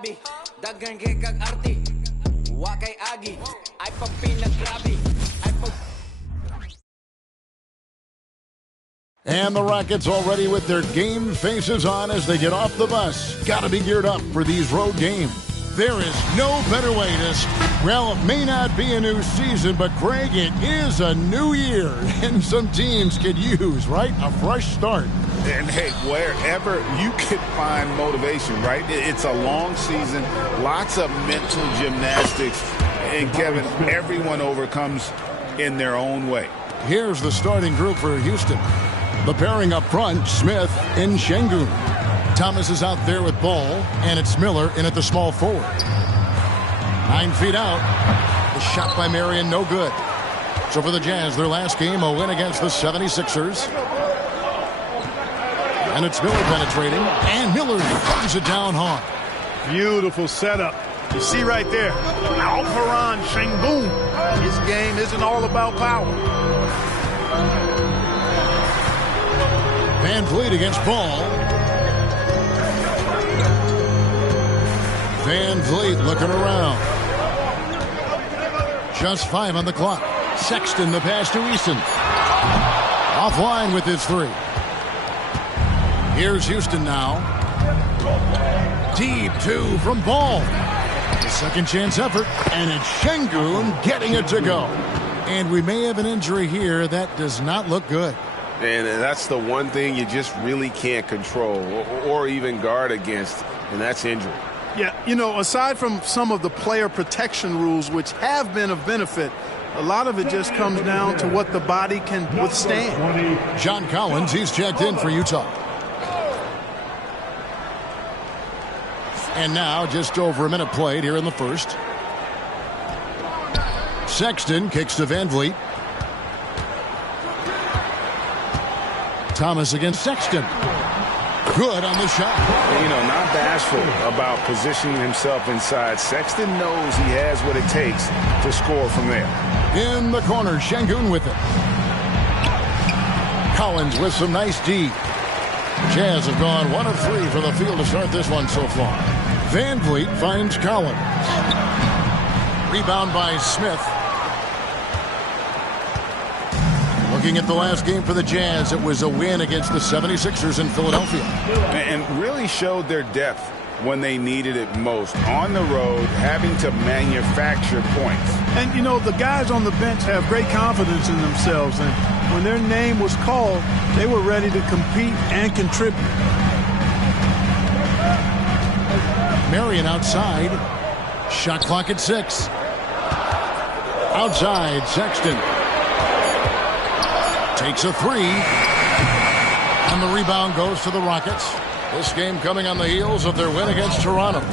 And the Rockets already with their game faces on as they get off the bus. Got to be geared up for these road games. There is no better way to... Well, it may not be a new season, but, Greg, it is a new year. And some teams could use, right, a fresh start. And, hey, wherever you can find motivation, right? It's a long season, lots of mental gymnastics. And, Kevin, everyone overcomes in their own way. Here's the starting group for Houston. The pairing up front, Smith and Şengün. Thomas is out there with ball, and it's Miller in at the small forward. 9 feet out. The shot by Marion, no good. So for the Jazz, their last game, a win against the 76ers. And it's Miller penetrating, and Miller throws it down hard. Beautiful setup. You see right there, Alperen Şengün. His game isn't all about power. Van Vliet against Ball. Van Vliet looking around. Just 5 on the clock. Sexton the pass to Eason. Offline with his 3. Here's Houston now. Deep 2 from Ball. The second chance effort, and it's Şengün getting it to go. And we may have an injury here that does not look good. And that's the one thing you just really can't control or even guard against, and that's injury. Yeah, you know, aside from some of the player protection rules, which have been of benefit, a lot of it just comes down to what the body can withstand. John Collins, he's checked in for Utah. And now just over a minute played here in the first. Sexton kicks to Van Vliet. Thomas against Sexton. Good on the shot. You know, not bashful about positioning himself inside. Sexton knows he has what it takes to score from there. In the corner, Şengün with it. Collins with some nice D. Jazz have gone 1 of 3 from the field to start this one so far. Van Vliet finds Collins. Rebound by Smith. Looking at the last game for the Jazz, it was a win against the 76ers in Philadelphia. And really showed their depth when they needed it most. On the road, having to manufacture points. And, you know, the guys on the bench have great confidence in themselves. And when their name was called, they were ready to compete and contribute. Marion outside. Shot clock at 6. Outside, Sexton. Takes a 3. And the rebound goes to the Rockets. This game coming on the heels of their win against Toronto.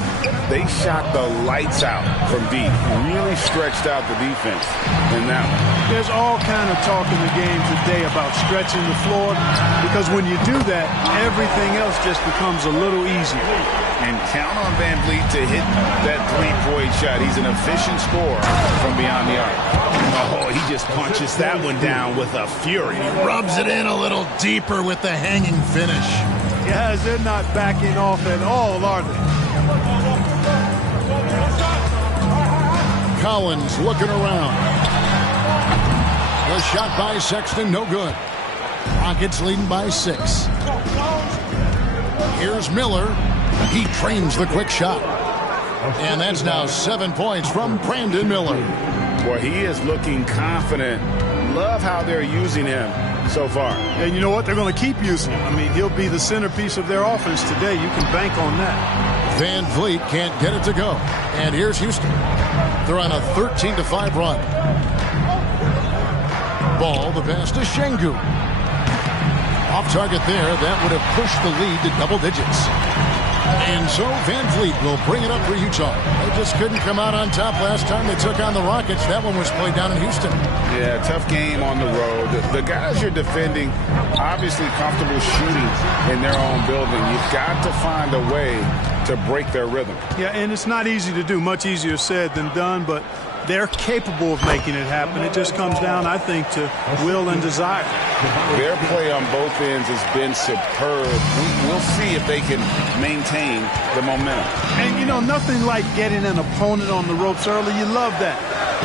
They shot the lights out from deep. Really stretched out the defense in that one. There's all kind of talk in the game today about stretching the floor, because when you do that, everything else just becomes a little easier. And count on Van Vliet to hit that three-point shot. He's an efficient scorer from beyond the arc. Oh, he just punches that one down with a fury. He rubs it in a little deeper with the hanging finish. Guys, they're not backing off at all, are they? Collins looking around. The shot by Sexton, no good. Rockets leading by 6. Here's Miller. He trains the quick shot. And that's now 7 points from Brandon Miller. Boy, he is looking confident. Love how they're using him so far. And you know what? They're going to keep using him. I mean, he'll be the centerpiece of their offense today. You can bank on that. Van Vliet can't get it to go. And here's Houston. They're on a 13-5 run. Ball, the pass to Şengün. Off target there. That would have pushed the lead to double digits. And so Van Vliet will bring it up for Utah. They just couldn't come out on top last time they took on the Rockets. That one was played down in Houston. Yeah, tough game on the road. The guys you're defending, obviously comfortable shooting in their own building. You've got to find a way to break their rhythm. Yeah, and it's not easy to do. Much easier said than done, but they're capable of making it happen. It just comes down, I think, to will and desire. Their play on both ends has been superb. We'll see if they can maintain the momentum. And, you know, nothing like getting an opponent on the ropes early. You love that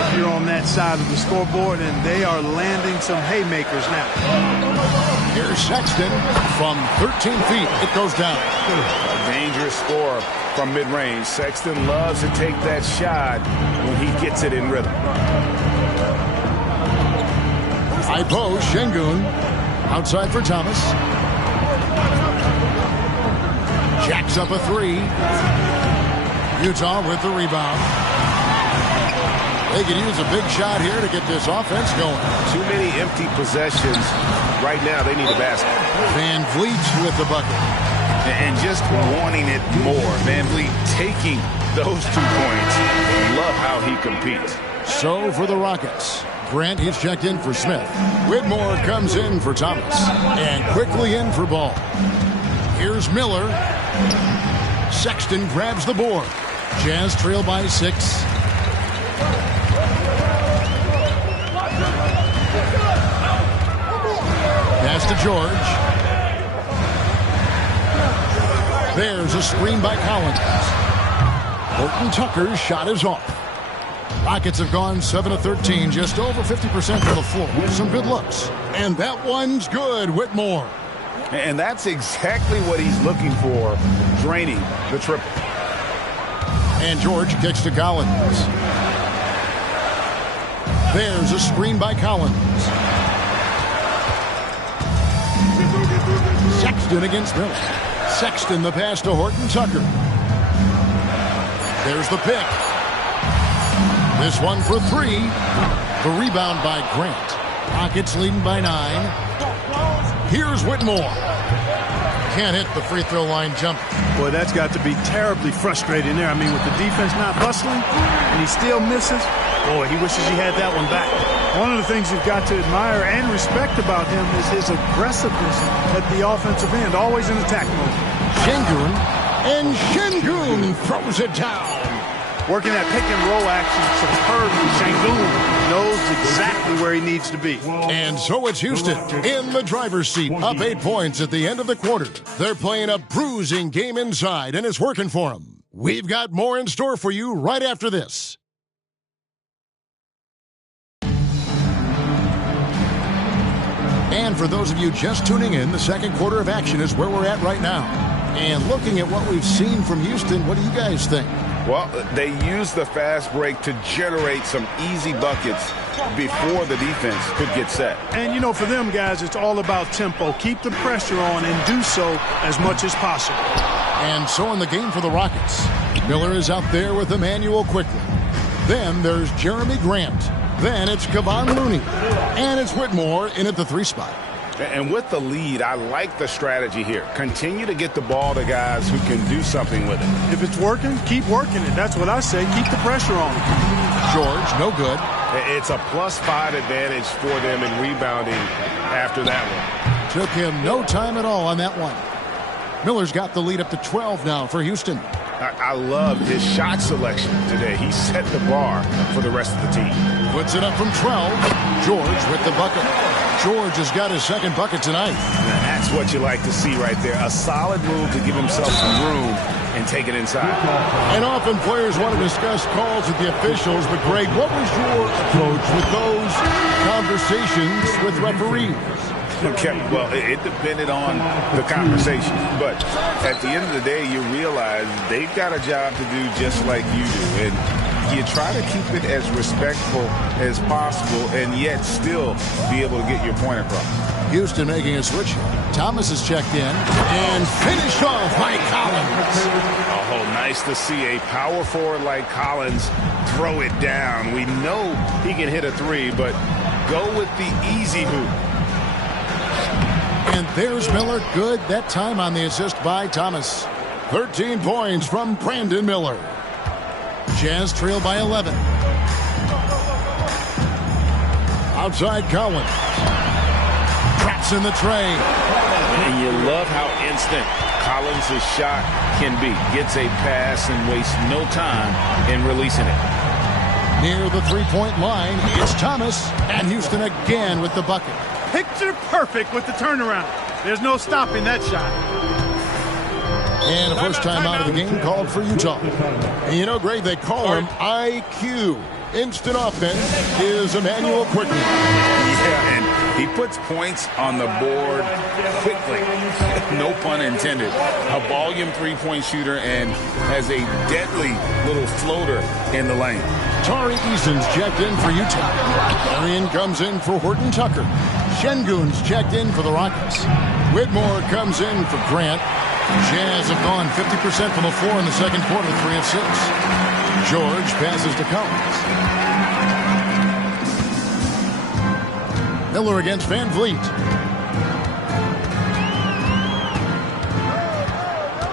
if you're on that side of the scoreboard, and they are landing some haymakers now. Here's Sexton from 13 feet. It goes down. A dangerous score from mid-range. Sexton loves to take that shot when he gets it in rhythm. High post, Şengün. Outside for Thomas. Jacks up a three. Utah with the rebound. They could use a big shot here to get this offense going. Too many empty possessions. Right now, they need a basket. Van Vliet with the bucket. And just wanting it more. Van Vliet taking those 2 points. Love how he competes. So for the Rockets, Grant, he's checked in for Smith. Whitmore comes in for Thomas. And quickly in for Ball. Here's Miller. Sexton grabs the board. Jazz trail by 6. Pass to George. There's a screen by Collins. Horton Tucker's shot is off. Rockets have gone 7 of 13, just over 50% from the floor. Some good looks. And that one's good, Whitmore. And that's exactly what he's looking for, draining the triple. And George kicks to Collins. There's a screen by Collins. Sexton against Miller. Sexton the pass to Horton Tucker. There's the pick. This one for 3. The rebound by Grant. Rockets leading by 9. Here's Whitmore. Can't hit the free throw line jumper. Boy, that's got to be terribly frustrating there. I mean, with the defense not bustling and he still misses, boy, he wishes he had that one back. One of the things you've got to admire and respect about him is his aggressiveness at the offensive end, always in attack mode. Şengün, and Şengün throws it down. Working that pick and roll action superbly. Şengün knows exactly where he needs to be. And so it's Houston in the driver's seat, up 8 points at the end of the quarter. They're playing a bruising game inside, and it's working for them. We've got more in store for you right after this. And for those of you just tuning in, the second quarter of action is where we're at right now. And looking at what we've seen from Houston, what do you guys think? Well, they used the fast break to generate some easy buckets before the defense could get set. And, you know, for them guys, it's all about tempo. Keep the pressure on and do so as much as possible. And so in the game for the Rockets, Miller is out there with Emmanuel Quickly. Then there's Jeremy Grant. Then it's Kevon Looney. And it's Whitmore in at the 3 spot. And with the lead, I like the strategy here. Continue to get the ball to guys who can do something with it. If it's working, keep working it. That's what I say. Keep the pressure on. George, no good. It's a +5 advantage for them in rebounding after that one. Took him no time at all on that one. Miller's got the lead up to 12 now for Houston. I love his shot selection today. He set the bar for the rest of the team. Puts it up from 12. George with the bucket. George has got his second bucket tonight. Now that's what you like to see right there. A solid move to give himself some room and take it inside. And often players want to discuss calls with the officials, but Greg, what was your approach with those conversations with referees? Okay, well, it depended on the conversation. But at the end of the day, you realize they've got a job to do just like you do. And you try to keep it as respectful as possible and yet still be able to get your point across. Houston making a switch. Thomas is checked in and finished off by Collins. Oh, nice to see a power forward like Collins throw it down. We know he can hit a 3, but go with the easy hoop. And there's Miller, good that time on the assist by Thomas. 13 points from Brandon Miller. Jazz trail by 11. Outside Collins. Traps in the tray. And you love how instant Collins' shot can be. Gets a pass and wastes no time in releasing it. Near the three-point line, it's Thomas, and Houston again with the bucket. Picture perfect with the turnaround. There's no stopping that shot. And a first time out of the game called for Utah. And you know, Greg, they call him IQ. Instant offense is Immanuel Quickley. Yeah, and he puts points on the board quickly. No pun intended. A volume three-point shooter and has a deadly little floater in the lane. Tari Eason's checked in for Utah. Marion comes in for Horton Tucker. Şengün's checked in for the Rockets. Whitmore comes in for Grant. Jazz have gone 50% from the floor in the second quarter, 3 of 6. George passes to Collins. Miller against Van Vliet.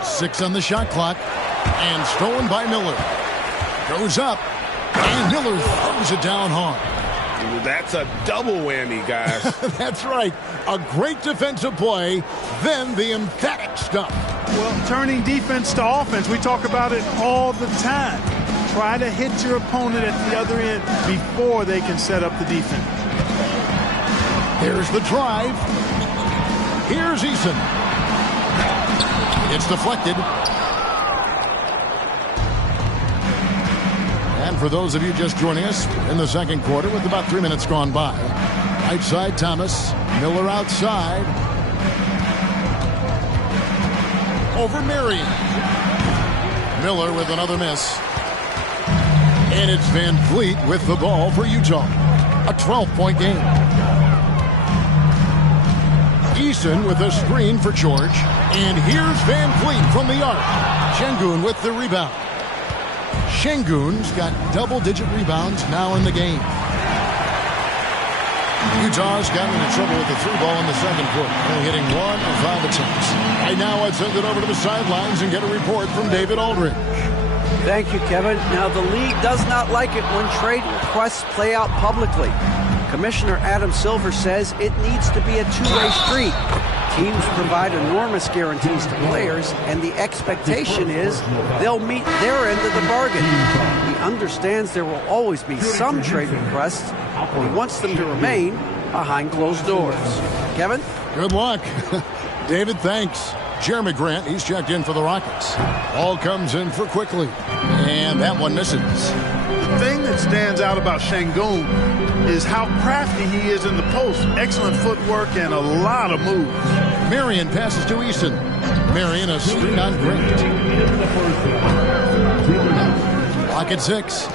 6 on the shot clock. And stolen by Miller. Goes up. And Miller throws it down hard. That's a double whammy, guys. That's right. A great defensive play, then the emphatic stuff. Well, turning defense to offense, we talk about it all the time. Try to hit your opponent at the other end before they can set up the defense. Here's the drive. Here's Eason. It's deflected. And for those of you just joining us in the second quarter with about 3 minutes gone by. Right side, Thomas. Miller outside. Over Marion. Miller with another miss. And it's Van Vliet with the ball for Utah. A 12-point game. Eason with a screen for George. And here's Van Vliet from the arc. Şengün with the rebound. Şengün's got double-digit rebounds now in the game. Utah's gotten into trouble with the through ball in the second quarter, only hitting 1 of 5 attempts. Right now, I'd send it over to the sidelines and get a report from David Aldridge. Thank you, Kevin. Now, the league does not like it when trade requests play out publicly. Commissioner Adam Silver says it needs to be a two-way street. Teams provide enormous guarantees to players, and the expectation is they'll meet their end of the bargain. He understands there will always be some trade requests, but he wants them to remain behind closed doors. Kevin? Good luck. David, thanks. Jeremy Grant, he's checked in for the Rockets. Ball comes in for Quickley, and that one misses. The thing that stands out about Şengün is how crafty he is in the post. Excellent footwork and a lot of moves. Marion passes to Eason. Marion a screen on Grant. Clock at 6.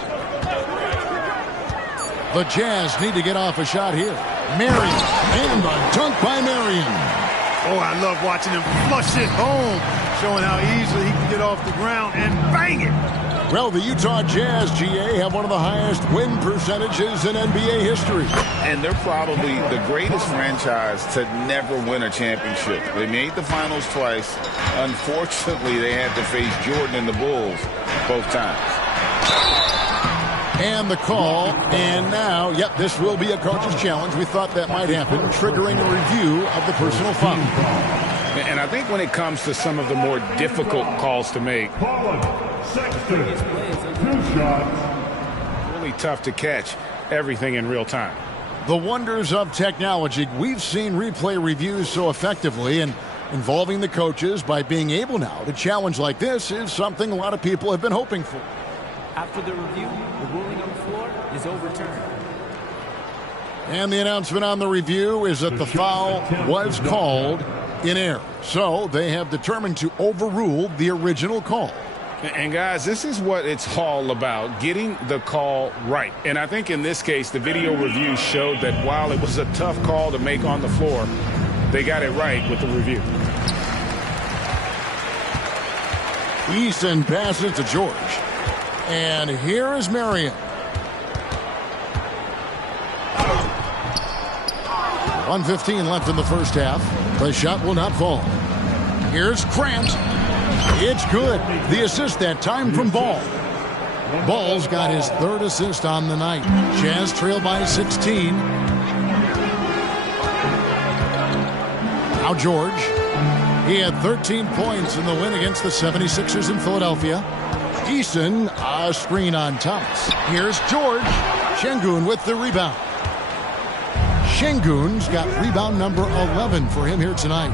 The Jazz need to get off a shot here. Marion, and a dunk by Marion. Oh, I love watching him flush it home, showing how easily he can get off the ground and bang it. Well, the Utah Jazz, GA, have one of the highest win percentages in NBA history. And they're probably the greatest franchise to never win a championship. They made the finals twice. Unfortunately, they had to face Jordan and the Bulls both times. And the call, and now, yep, this will be a coach's challenge. We thought that might happen, triggering a review of the personal foul. And I think when it comes to some of the more difficult calls to make, really tough to catch everything in real time. The wonders of technology. We've seen replay reviews so effectively, and involving the coaches by being able now to challenge like this is something a lot of people have been hoping for. After the review, the ruling on the floor is overturned. And the announcement on the review is that the foul was called in error. So they have determined to overrule the original call. And guys, this is what it's all about, getting the call right. And I think in this case, the video review showed that while it was a tough call to make on the floor, they got it right with the review. Eason passes to George. And here is Marion. 1:15 left in the first half. The shot will not fall. Here's Grant. It's good. The assist that time from Ball. Ball's got his third assist on the night. Jazz trail by 16. Now George. He had 13 points in the win against the 76ers in Philadelphia. Eason, a screen on Thomas. Here's George. Şengün with the rebound. Şengün's got rebound number 11 for him here tonight.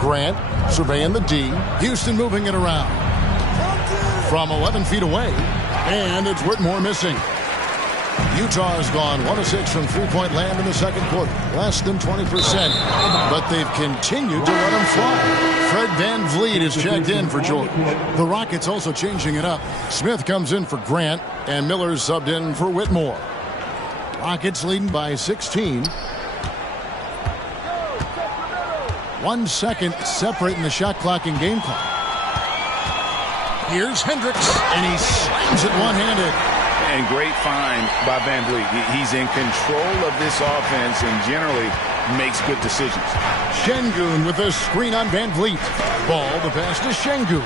Grant surveying the D. Houston moving it around. From 11 feet away. And it's Whitmore missing. Utah has gone 1 of 6 from three-point land in the second quarter. Less than 20%. But they've continued to let him fly. Fred VanVleet is checked in for George. The Rockets also changing it up. Smith comes in for Grant, and Miller's subbed in for Whitmore. Rockets leading by 16. 1 second separating the shot clock and game clock. Here's Hendricks, and he slams it one-handed. And great find by VanVleet. He's in control of this offense and generally makes good decisions. Şengün with a screen on VanVleet. Ball, the pass to Şengün.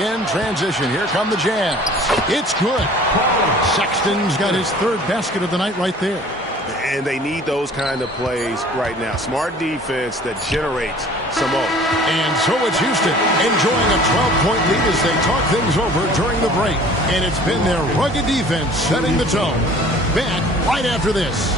In transition, here come the Jazz. It's good. Sexton's got his third basket of the night right there. And they need those kind of plays right now. Smart defense that generates some more. And so it's Houston enjoying a 12-point lead as they talk things over during the break. And it's been their rugged defense setting the tone. Back right after this.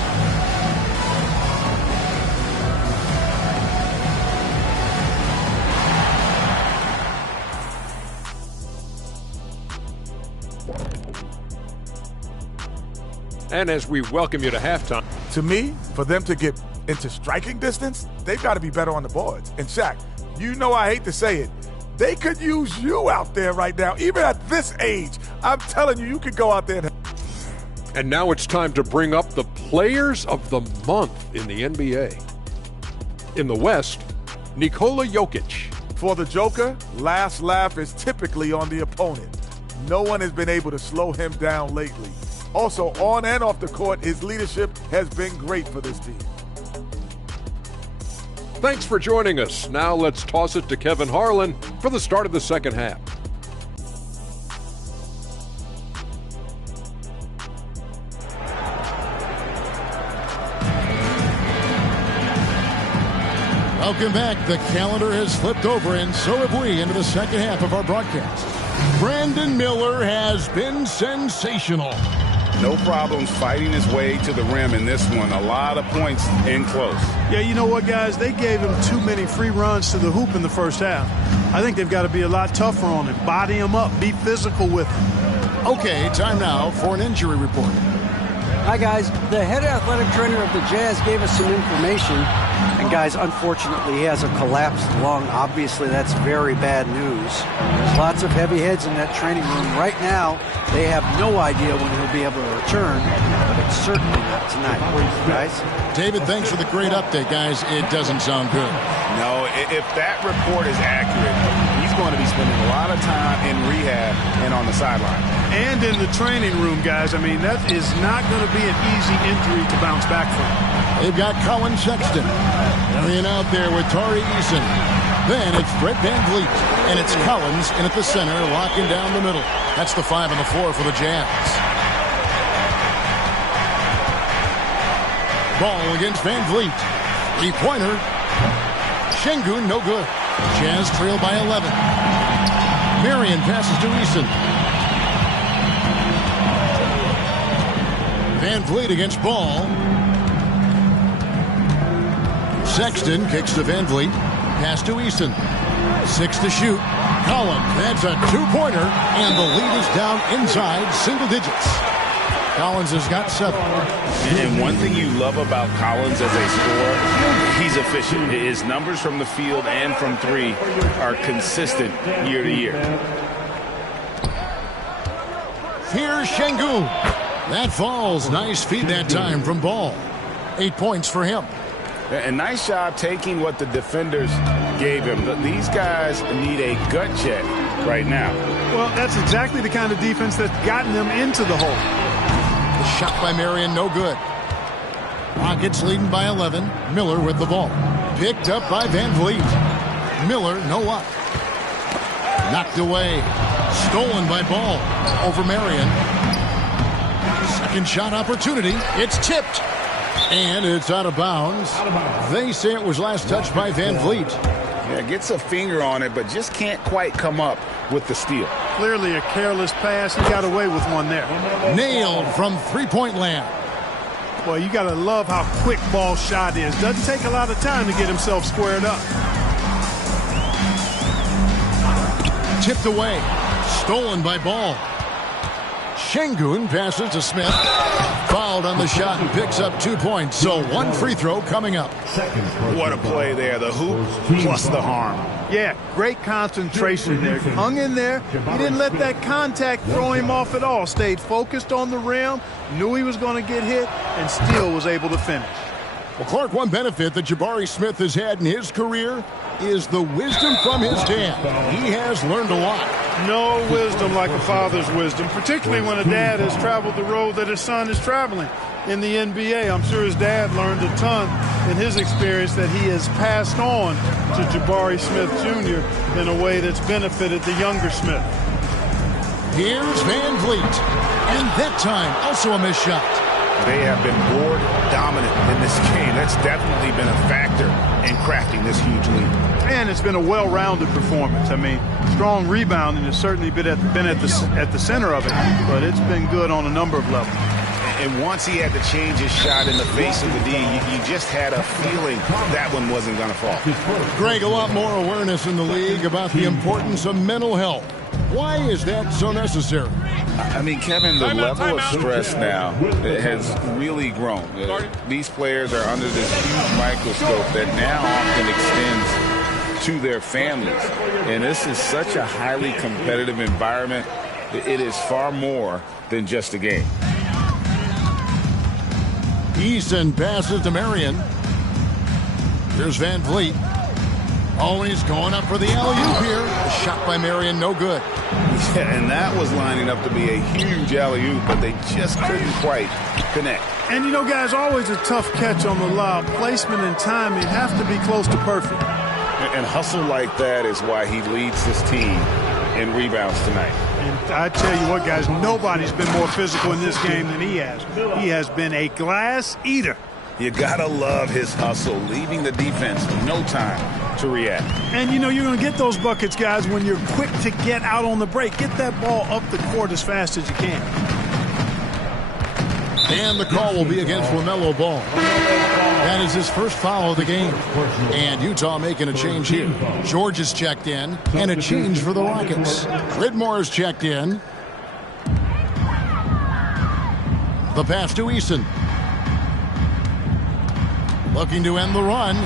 And as we welcome you to halftime. To me, for them to get into striking distance, they've got to be better on the boards. And Shaq, you know I hate to say it, they could use you out there right now. Even at this age, I'm telling you, you could go out there. And now it's time to bring up the players of the month in the NBA. In the West, Nikola Jokic. For the Joker, last laugh is typically on the opponent. No one has been able to slow him down lately. Also, on and off the court, his leadership has been great for this team. Thanks for joining us. Now let's toss it to Kevin Harlan for the start of the second half. Welcome back. The calendar has flipped over, and so have we, into the second half of our broadcast. Brandon Miller has been sensational. No problems fighting his way to the rim in this one. A lot of points in close. Yeah, you know what, guys? They gave him too many free runs to the hoop in the first half. I think they've got to be a lot tougher on him. Body him up. Be physical with him. Okay, time now for an injury report. Hi, guys. The head athletic trainer of the Jazz gave us some information. And, guys, unfortunately, he has a collapsed lung. Obviously, that's very bad news. There's lots of heavy heads in that training room. Right now, they have no idea when he'll be able to return, but it's certainly not tonight. Guys? David, thanks for the great update, guys. It doesn't sound good. No, if that report is accurate, he's going to be spending a lot of time in rehab and on the sideline. And in the training room, guys. I mean, that is not going to be an easy injury to bounce back from. They've got Colin Sexton carrying out there with Tari Eason. Then it's Fred VanVleet, and it's Collins in at the center, locking down the middle. That's the 5 on the floor for the Jazz. Ball against VanVleet. Three-pointer. Şengün, no good. Jazz trail by 11. Marion passes to Eason. VanVleet against Ball. Sexton kicks to VanVleet. Pass to Eason. 6 to shoot. Collins, that's a two-pointer, and the lead is down inside single digits. Collins has got 7. And one thing you love about Collins as a scorer, he's efficient. His numbers from the field and from 3 are consistent year to year. Here's Şengün. That falls. Nice feed that time from Ball. 8 points for him. A nice job taking what the defenders gave him. These guys need a gut check right now. Well, that's exactly the kind of defense that's gotten them into the hole. The shot by Marion, no good. Rockets leading by 11. Miller with the ball. Picked up by VanVleet. Miller, no luck. Knocked away. Stolen by Ball over Marion. Second shot opportunity. It's tipped. And it's out of bounds. They say it was last touched by VanVleet. Yeah, gets a finger on it, but just can't quite come up with the steal. Clearly a careless pass. He got away with one there. Nailed from three-point land. Boy, you got to love how quick ball shot is. Doesn't take a lot of time to get himself squared up. Tipped away. Stolen by Ball. Şengün passes to Smith. Fouled on the shot and picks up 2 points. So one free throw coming up. What a play there. The hoop plus the harm. Yeah, great concentration there. Hung in there. He didn't let that contact throw him off at all. Stayed focused on the rim. Knew he was going to get hit and still was able to finish. Well, Clark, one benefit that Jabari Smith has had in his career is the wisdom from his dad. He has learned a lot. No wisdom like a father's wisdom, particularly when a dad has traveled the road that his son is traveling in the NBA. I'm sure his dad learned a ton in his experience that he has passed on to Jabari Smith Jr. in a way that's benefited the younger Smith. Here's Van Vliet. And that time, also a missed shot. They have been board dominant in this game. That's definitely been a factor in crafting this huge lead. And it's been a well-rounded performance. I mean, strong rebounding has certainly been at the center of it, but it's been good on a number of levels. And once he had to change his shot in the face of the D, you just had a feeling that one wasn't going to fall. Greg, a lot more awareness in the league about the importance of mental health. Why is that so necessary? I mean, Kevin, the level of stress now has really grown. These players are under this huge microscope that now often extends to their families. And this is such a highly competitive environment. It is far more than just a game. Eason passes to Marion. Here's Van Vliet. Oh, he's going up for the alley-oop here. A shot by Marion, no good. Yeah, and that was lining up to be a huge alley-oop, but they just couldn't quite connect. And, you know, guys, always a tough catch on the lob. Placement and timing have to be close to perfect. And hustle like that is why he leads this team in rebounds tonight. And I tell you what, guys, nobody's been more physical in this game than he has. He has been a glass eater. You gotta love his hustle, leaving the defense no time to react. And, you know, you're going to get those buckets, guys, when you're quick to get out on the break. Get that ball up the court as fast as you can. And the call will be against LaMelo Ball. That is his first foul of the game. And Utah making a change here. George is checked in, and a change for the Rockets. Ridmore is checked in. The pass to Eason. Looking to end the run.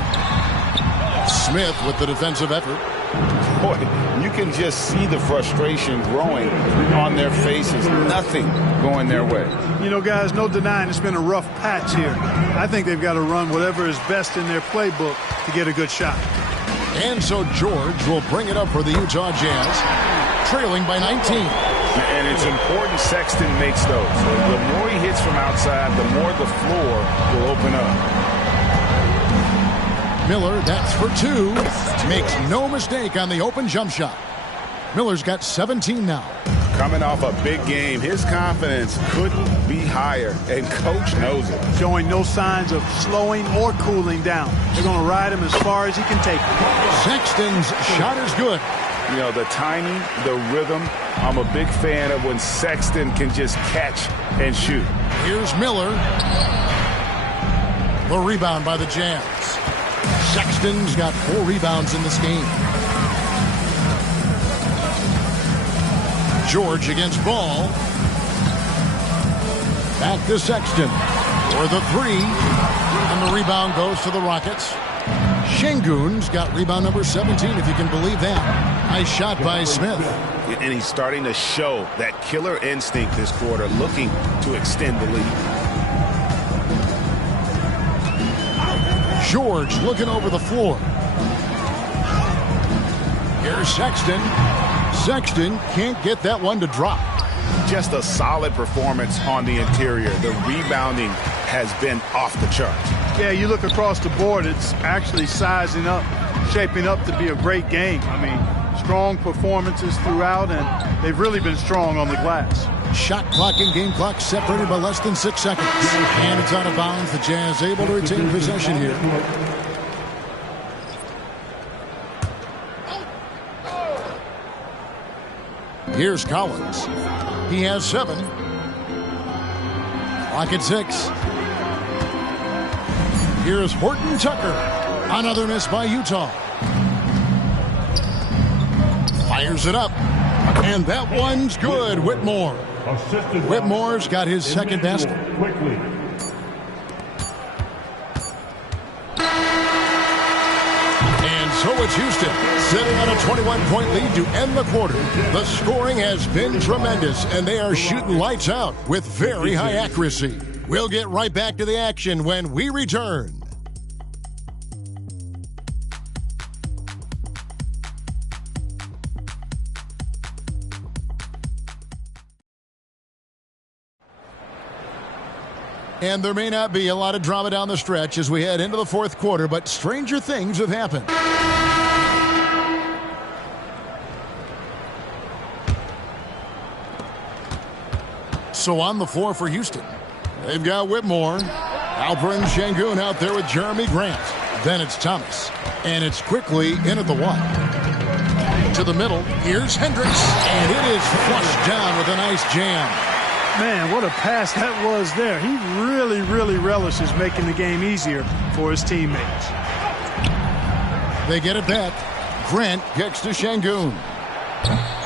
Smith with the defensive effort. Boy, you can just see the frustration growing on their faces. Nothing going their way. You know, guys, no denying it's been a rough patch here. I think they've got to run whatever is best in their playbook to get a good shot. And so George will bring it up for the Utah Jazz, trailing by 19. And it's important Sexton makes those. The more he hits from outside, the more the floor will open up. Miller, that's for two. Makes no mistake on the open jump shot. Miller's got 17 now. Coming off a big game, his confidence couldn't be higher, and Coach knows it. Showing no signs of slowing or cooling down. They're going to ride him as far as he can take him. Sexton's shot is good. You know, the timing, the rhythm, I'm a big fan of when Sexton can just catch and shoot. Here's Miller. The rebound by the Jazz. Sexton's got 4 rebounds in this game. George against Ball. Back to Sexton for the 3. And the rebound goes to the Rockets. Şengün's got rebound number 17, if you can believe that. Nice shot by Smith. And he's starting to show that killer instinct this quarter, looking to extend the lead. George looking over the floor. Here's Sexton. Sexton can't get that one to drop. Just a solid performance on the interior. The rebounding has been off the charts. Yeah, you look across the board, it's actually sizing up, shaping up to be a great game. I mean, strong performances throughout, and they've really been strong on the glass. Shot clock and game clock separated by less than 6 seconds. And it's out of bounds. The Jazz able to retain possession here. Here's Collins. He has 7. Clock at 6. Here's Horton Tucker. Another miss by Utah. Fires it up. And that one's good. Whitmore. Whitmore's got his second basket. And so it's Houston sitting on a 21-point lead to end the quarter. The scoring has been tremendous, and they are shooting lights out with very high accuracy. We'll get right back to the action when we return. And there may not be a lot of drama down the stretch as we head into the fourth quarter, but stranger things have happened. So on the floor for Houston, they've got Whitmore, Alperen Sengun out there with Jeremy Grant. Then it's Thomas, and it's quickly in at the 1. To the middle, here's Hendricks, and it is flushed down with a nice jam. Man, what a pass that was there. He really, really relishes making the game easier for his teammates. They get it back. Grant kicks to Sengun.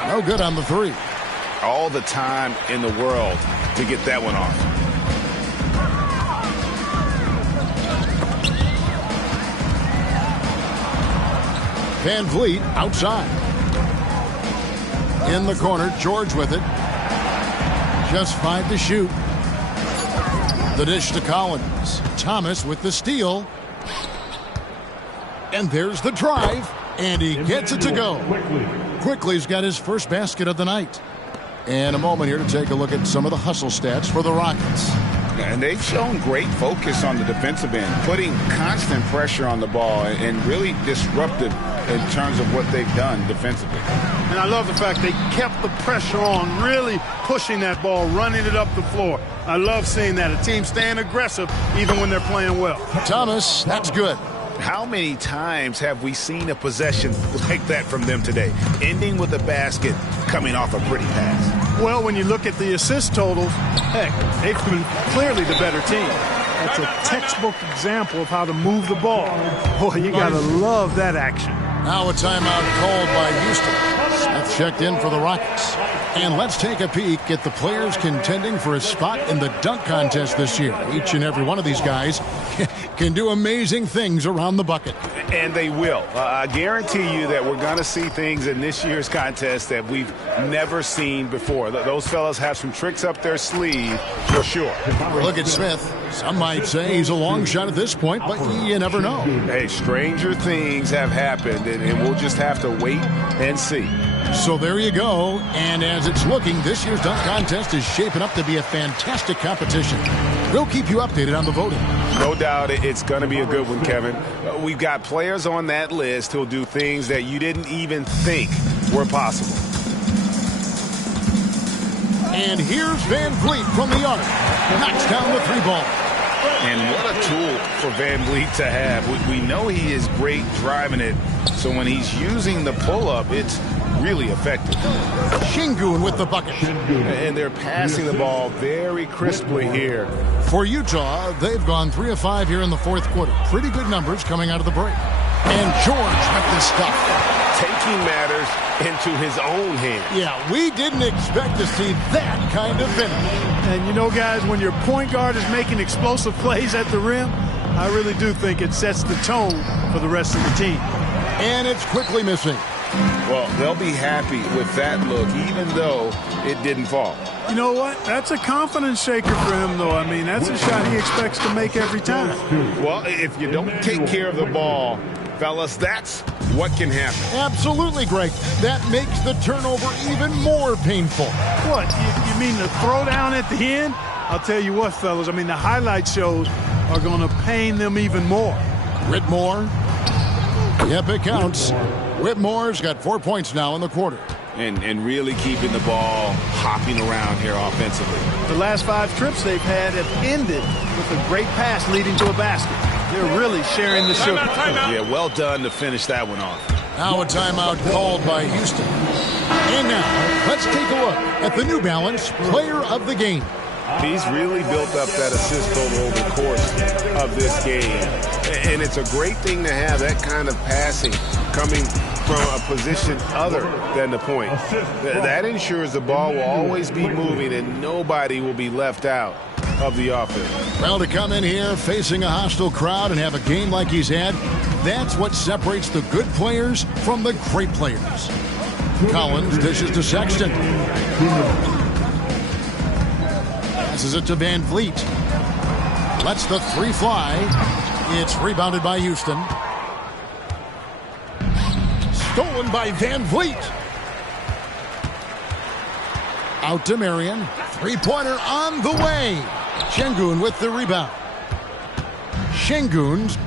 No good on the 3. All the time in the world to get that one off. Van Vliet outside. In the corner, George with it. Just 5 to shoot. The dish to Collins. Thomas with the steal. And there's the drive. And he gets it to go. Quickly's got his first basket of the night. And a moment here to take a look at some of the hustle stats for the Rockets. And they've shown great focus on the defensive end, putting constant pressure on the ball and really disruptive in terms of what they've done defensively. And I love the fact they kept the pressure on, really pushing that ball, running it up the floor. I love seeing that. A team staying aggressive even when they're playing well. Thomas, that's good. How many times have we seen a possession like that from them today, ending with a basket coming off a pretty pass? Well, when you look at the assist totals, heck, they've been clearly the better team. That's a textbook example of how to move the ball. Boy, you got to love that action. Now a timeout called by Houston. Smith checked in for the Rockets. And let's take a peek at the players contending for a spot in the dunk contest this year. Each and every one of these guys can do amazing things around the bucket. And they will. I guarantee you that we're going to see things in this year's contest that we've never seen before. Those fellas have some tricks up their sleeve for sure. Look at Smith. Some might say he's a long shot at this point, but you never know. Hey, stranger things have happened, and we'll just have to wait and see. So there you go. And as it's looking, this year's dunk contest is shaping up to be a fantastic competition. We'll keep you updated on the voting. No doubt it's going to be a good one, Kevin. We've got players on that list who'll do things that you didn't even think were possible. And here's Van Vliet from the arc. Knocks down the 3-ball. And what a tool for Van Vliet to have. We know he is great driving it, so when he's using the pull-up, it's really effective. Sengun with the bucket. And they're passing the ball very crisply here. For Utah, they've gone 3 of 5 here in the fourth quarter. Pretty good numbers coming out of the break. And George with the stuff. Taking matters into his own hands. Yeah, we didn't expect to see that kind of finish. And you know, guys, when your point guard is making explosive plays at the rim, I really do think it sets the tone for the rest of the team. And it's quickly missing. Well, they'll be happy with that look, even though it didn't fall. You know what? That's a confidence shaker for him, though. I mean, that's a shot he expects to make every time. Well, if you don't take care of the ball, fellas, that's what can happen. Absolutely, Greg. That makes the turnover even more painful. What? You mean the throwdown at the end? I'll tell you what, fellas. I mean, the highlight shows are going to pain them even more. Whitmore. Yep, it counts. Whitmore's got 4 points now in the quarter. And really keeping the ball hopping around here offensively. The last 5 trips they've had have ended with a great pass leading to a basket. They're really sharing the sugar. Yeah, well done to finish that one off. Now a timeout called by Houston. And now, let's take a look at the New Balance Player of the Game. He's really built up that assist total over the course of this game. And it's a great thing to have that kind of passing coming from a position other than the point. That ensures the ball will always be moving and nobody will be left out of the offense. Well, to come in here facing a hostile crowd and have a game like he's had, that's what separates the good players from the great players. Collins dishes to Sexton. Passes it to Van Vliet. Lets the three fly. It's rebounded by Houston. Stolen by Van Vliet. Out to Marion. Three-pointer on the way. Şengün with the rebound. Şengün's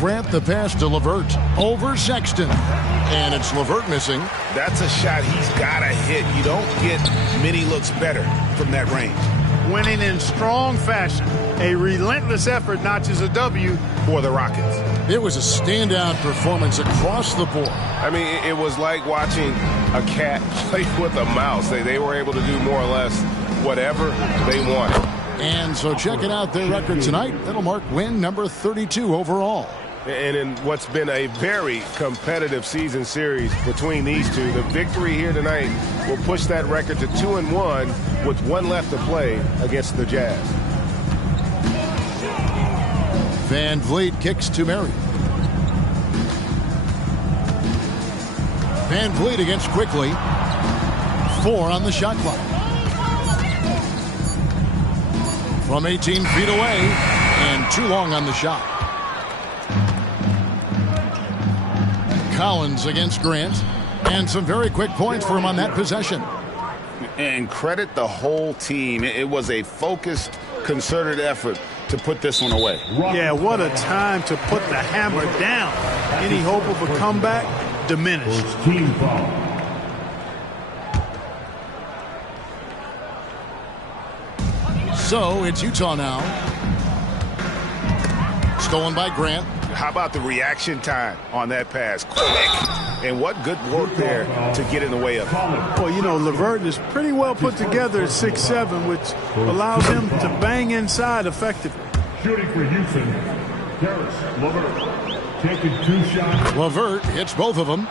Grant the pass to LeVert. Over Sexton. And it's LeVert missing. That's a shot he's got to hit. You don't get many looks better from that range. Winning in strong fashion. A relentless effort notches a W for the Rockets. It was a standout performance across the board. I mean, it was like watching a cat play with a mouse. They were able to do more or less whatever they wanted. And so checking out their record tonight, that'll mark win number 32 overall. And in what's been a very competitive season series between these two, the victory here tonight will push that record to 2-1 with one left to play against the Jazz. Van Vliet kicks to Marion. Van Vliet against Quickly. 4 on the shot clock. From 18 feet away, and too long on the shot. Collins against Grant, and some very quick points for him on that possession. And credit the whole team. It was a focused, concerted effort to put this one away. Yeah, what a time to put the hammer down. Any hope of a comeback diminished. So it's Utah now. Stolen by Grant. How about the reaction time on that pass? Quick. And what good work there to get in the way of it. Well, you know, LeVert is pretty well put together at 6'7", which allows him to bang inside effectively. Shooting for Houston, Caris LeVert taking 2 shots. LeVert hits both of them.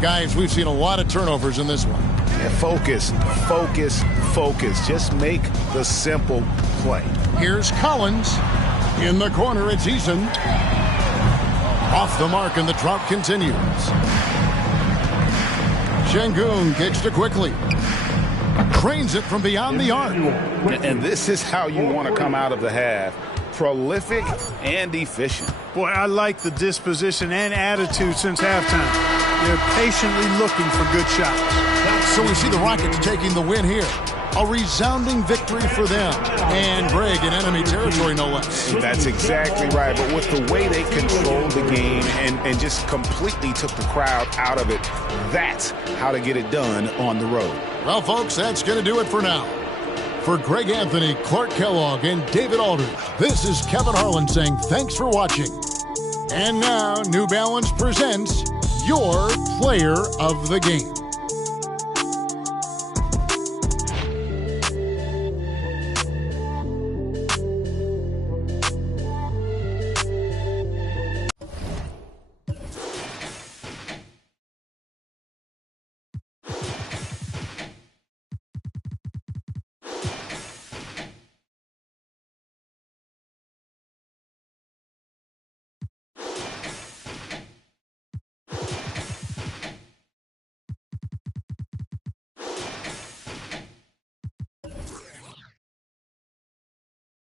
Guys, we've seen a lot of turnovers in this one. Yeah, focus, focus, focus. Just make the simple play. Here's Collins. In the corner, it's Eason. Off the mark, and the drought continues. Şengün kicks to Quickly. Cranes it from beyond the arc. And this is how you want to come out of the half. Prolific and efficient. Boy, I like the disposition and attitude since halftime. They're patiently looking for good shots. So we see the Rockets taking the win here. A resounding victory for them. And Greg in enemy territory, no less. That's exactly right. But with the way they controlled the game and just completely took the crowd out of it, that's how to get it done on the road. Well, folks, that's going to do it for now. For Greg Anthony, Clark Kellogg, and David Aldridge, this is Kevin Harlan saying thanks for watching. And now, New Balance presents your Player of the Game.